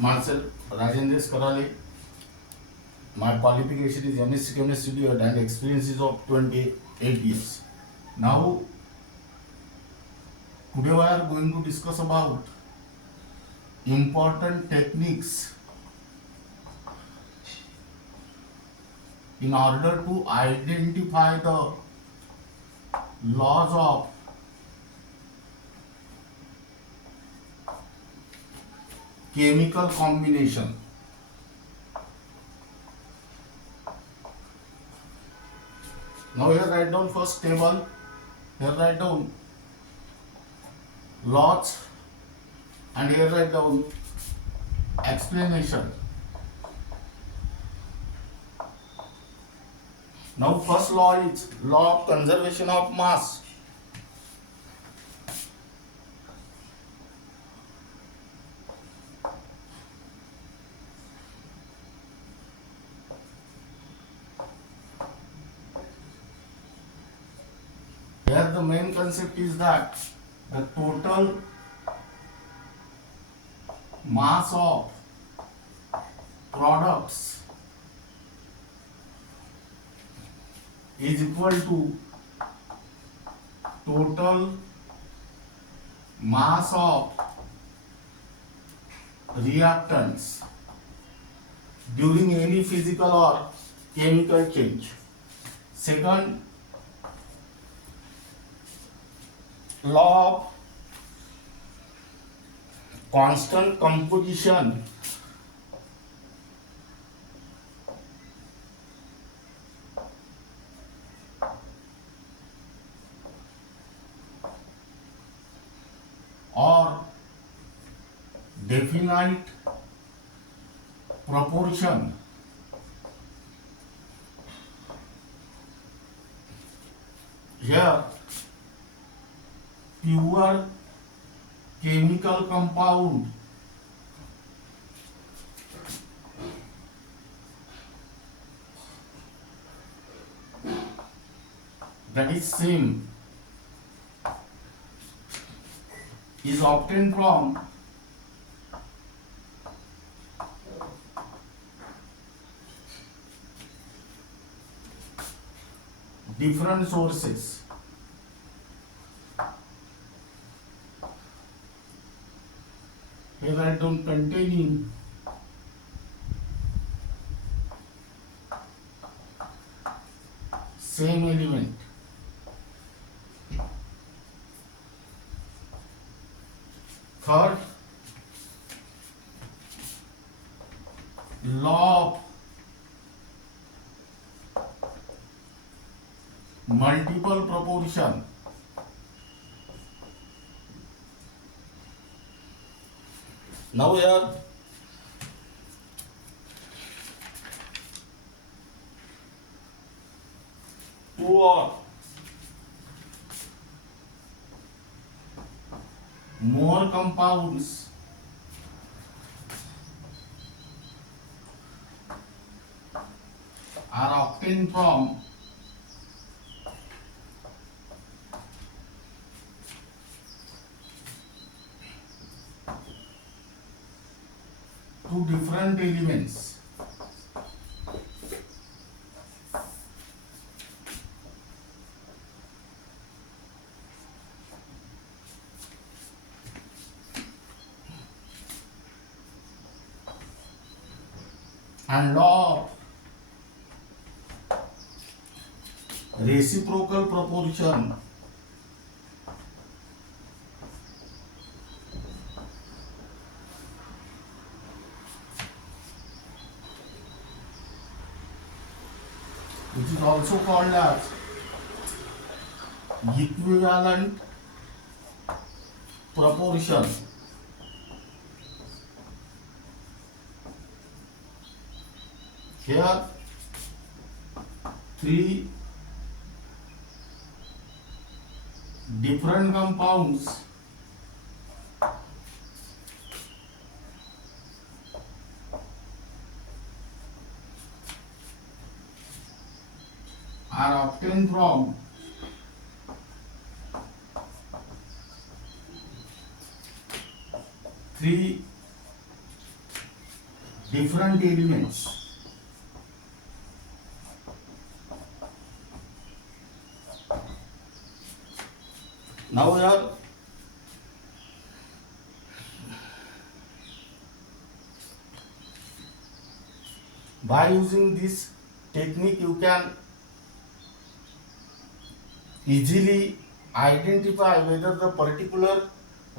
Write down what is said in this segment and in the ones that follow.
Myself, Rajendra's Karale. My qualification is MSc Chemistry and experience is of 28 years. Now, today we are going to discuss about important techniques in order to identify the laws of chemical combination. Now here write down first table, here write down laws, and here write down explanation. Now first law is law of conservation of mass. Here the main concept is that the total mass of products is equal to total mass of reactants during any physical or chemical change. Second, law of constant composition or definite proportion here pure chemical compound that is same is obtained from different sources. Here I don't containing same element. Third, law of multiple proportion. Now here two or more compounds are obtained from two different elements. And law of reciprocal proportion which is also called as equivalent proportion. Here three different compounds are obtained from three different elements. Now here by using this technique you can easily identify whether the particular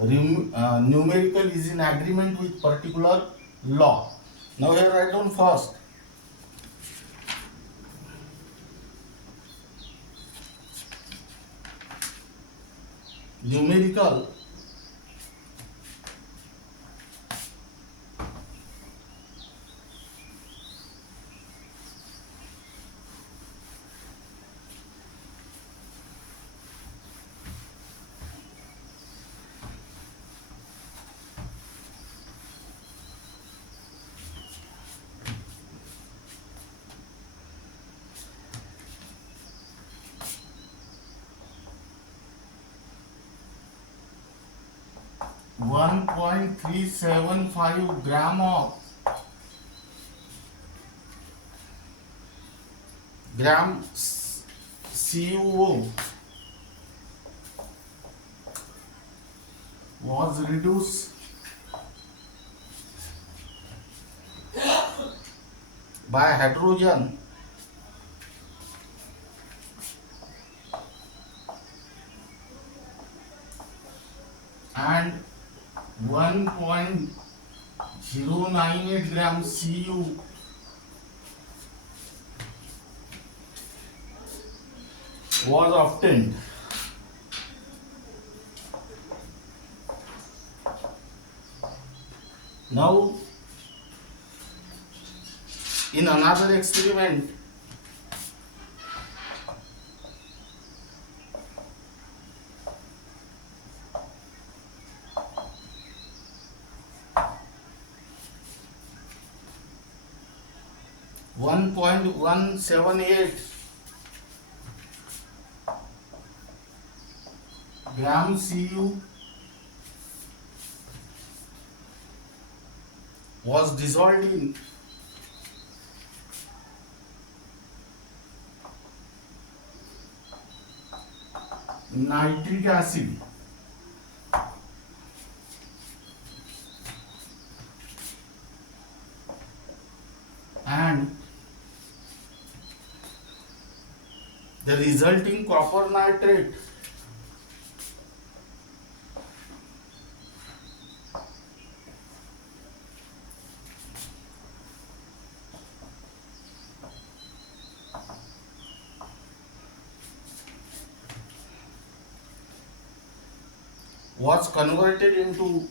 numerical is in agreement with particular law. Now here write down first numerical one 1.375 gram of CuO was reduced by hydrogen and 1.098 gram Cu was obtained. Now in another experiment (1.178 gram Cu was dissolved in nitric acid and the resulting copper nitrate was converted into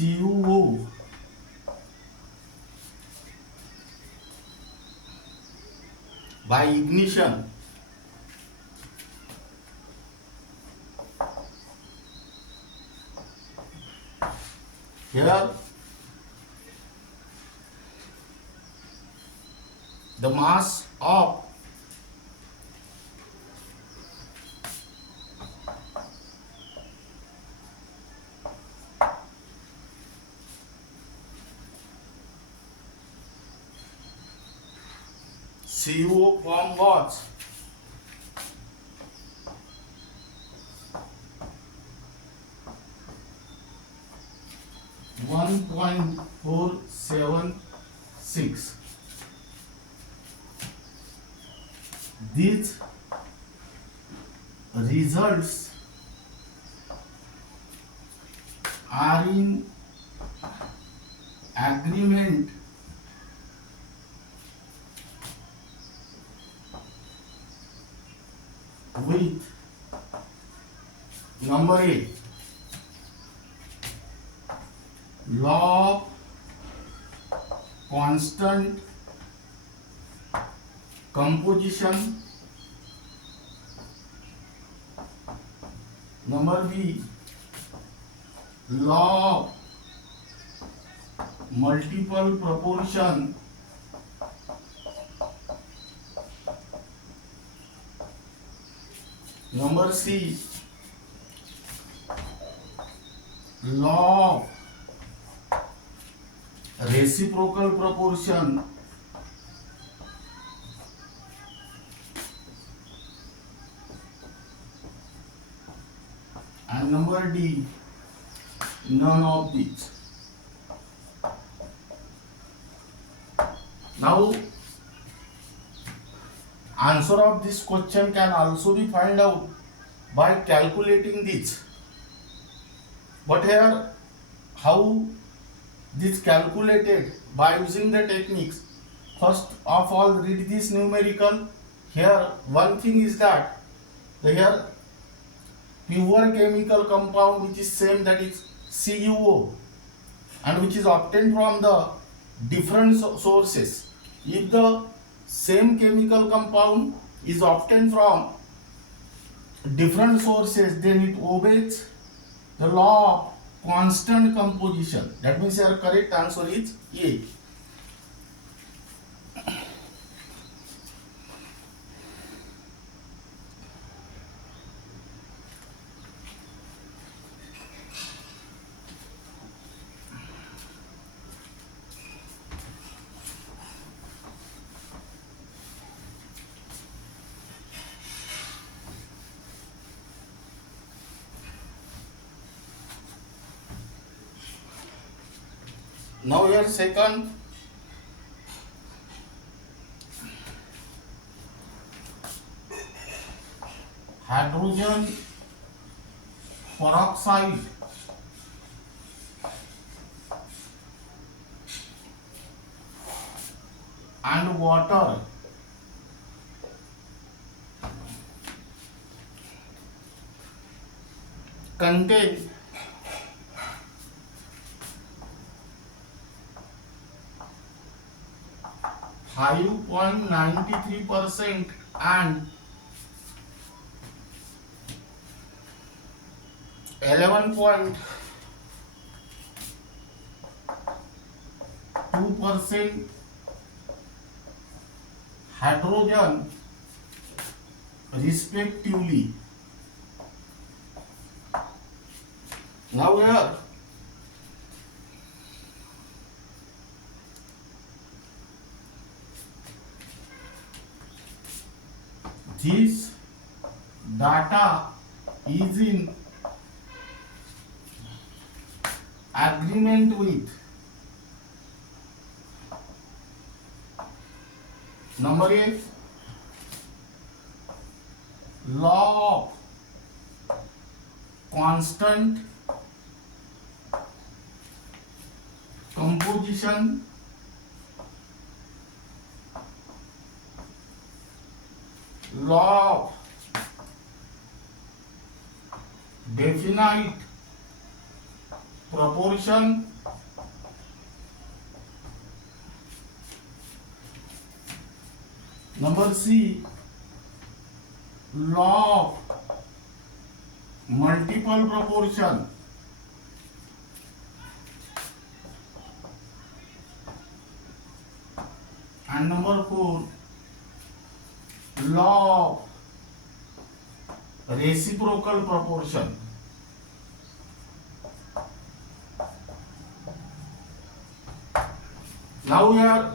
CuO by ignition. Here the mass of CuO form was 1.476. These results are in agreement with number 8 law of constant composition, number B law of multiple proportion, Number C, law of reciprocal proportion. And number D, none of these. Now, answer of this question can also be found out by calculating this. But here, how this calculated? By using the techniques. First of all, read this numerical. Here, one thing is that here pure chemical compound which is same, that is CuO, and which is obtained from the different sources. If the same chemical compound is obtained from different sources, then it obeys the law of constant composition. That means your correct answer is A. Now here second, hydrogen peroxide and water contain 5.93% and 11.2% hydrogen respectively. Now here this data is in agreement with number 8, law of constant composition, law of definite proportion, number C, law of multiple proportion, and number 4, law of reciprocal proportion. Now here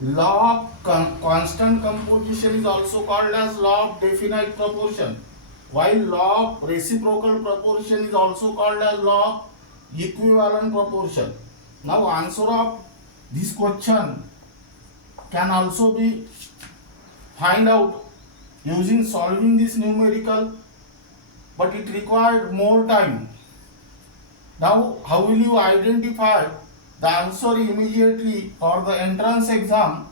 law of constant composition is also called as law of definite proportion, while law of reciprocal proportion is also called as law of equivalent proportion. Now answer of this question can also be find out using solving this numerical, but it required more time. Now how will you identify the answer immediately for the entrance exam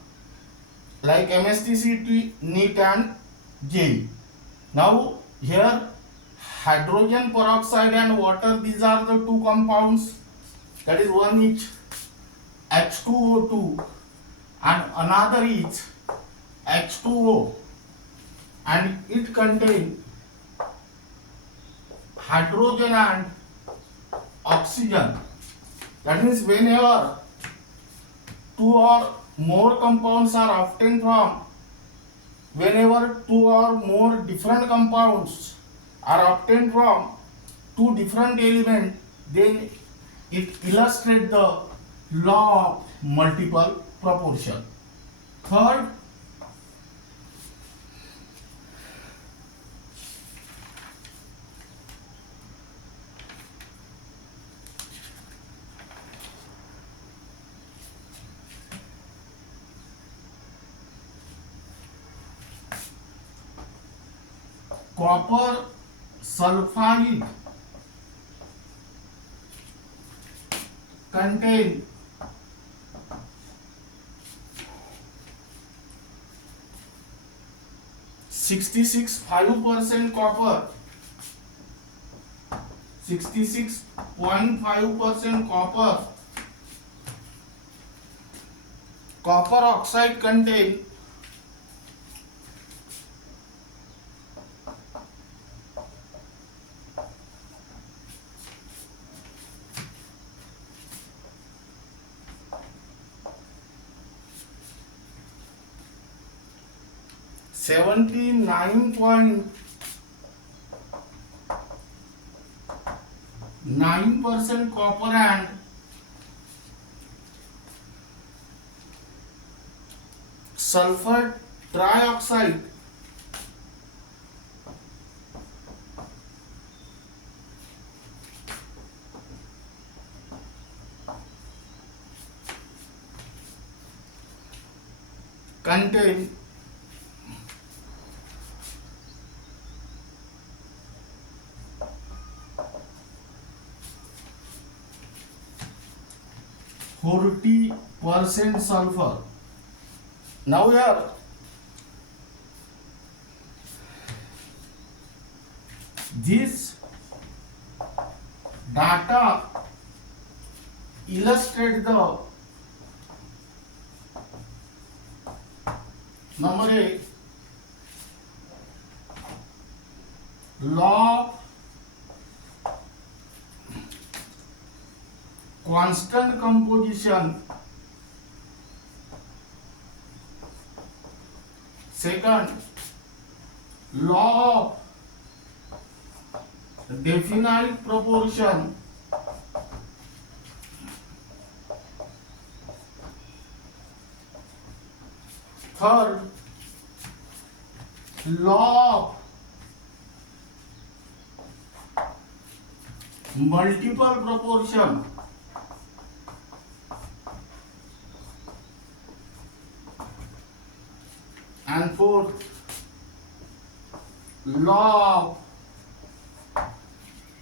like MST, NEET and JEE? Now here hydrogen peroxide and water, these are the two compounds, that is one is H2O2 and another is H2O, and it contains hydrogen and oxygen. That means whenever two or more compounds are obtained from whenever two or more different compounds are obtained from two different elements, then it illustrates the law of multiple proportion. Third, copper sulfide contain 66.5% copper, 66.5% copper. Copper oxide contain 79.9% copper and sulfur trioxide contain 40% sulfur. Now here this data illustrate the number 8 law of constant composition. Second, law of definite proportion. Third, law of multiple proportion. And fourth, law of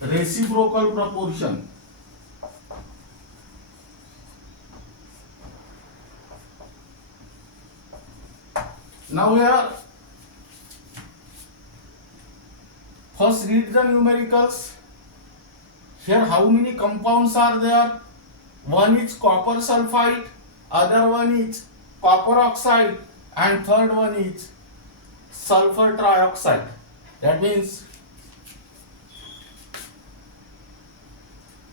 reciprocal proportion. Now here, first read the numericals. Here how many compounds are there? One is copper sulfide, other one is copper oxide, and third one is sulfur trioxide. That means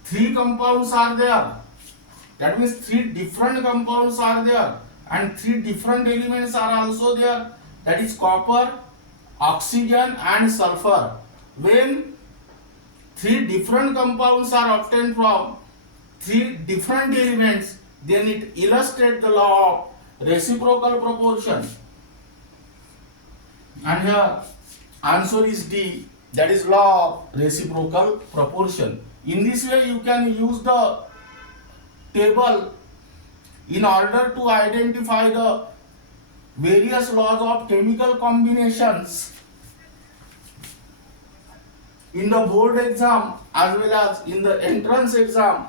three compounds are there. That means three different compounds are there, and three different elements are also there. That is copper, oxygen, and sulfur. When three different compounds are obtained from three different elements, then it illustrates the law of reciprocal proportion. And here answer is D, that is law of reciprocal proportion. In this way you can use the table in order to identify the various laws of chemical combinations in the board exam as well as in the entrance exam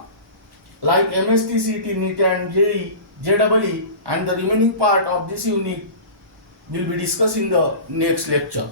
like MST-CET, NEET and JEE, JEE, and the remaining part of this unit will be discussed in the next lecture.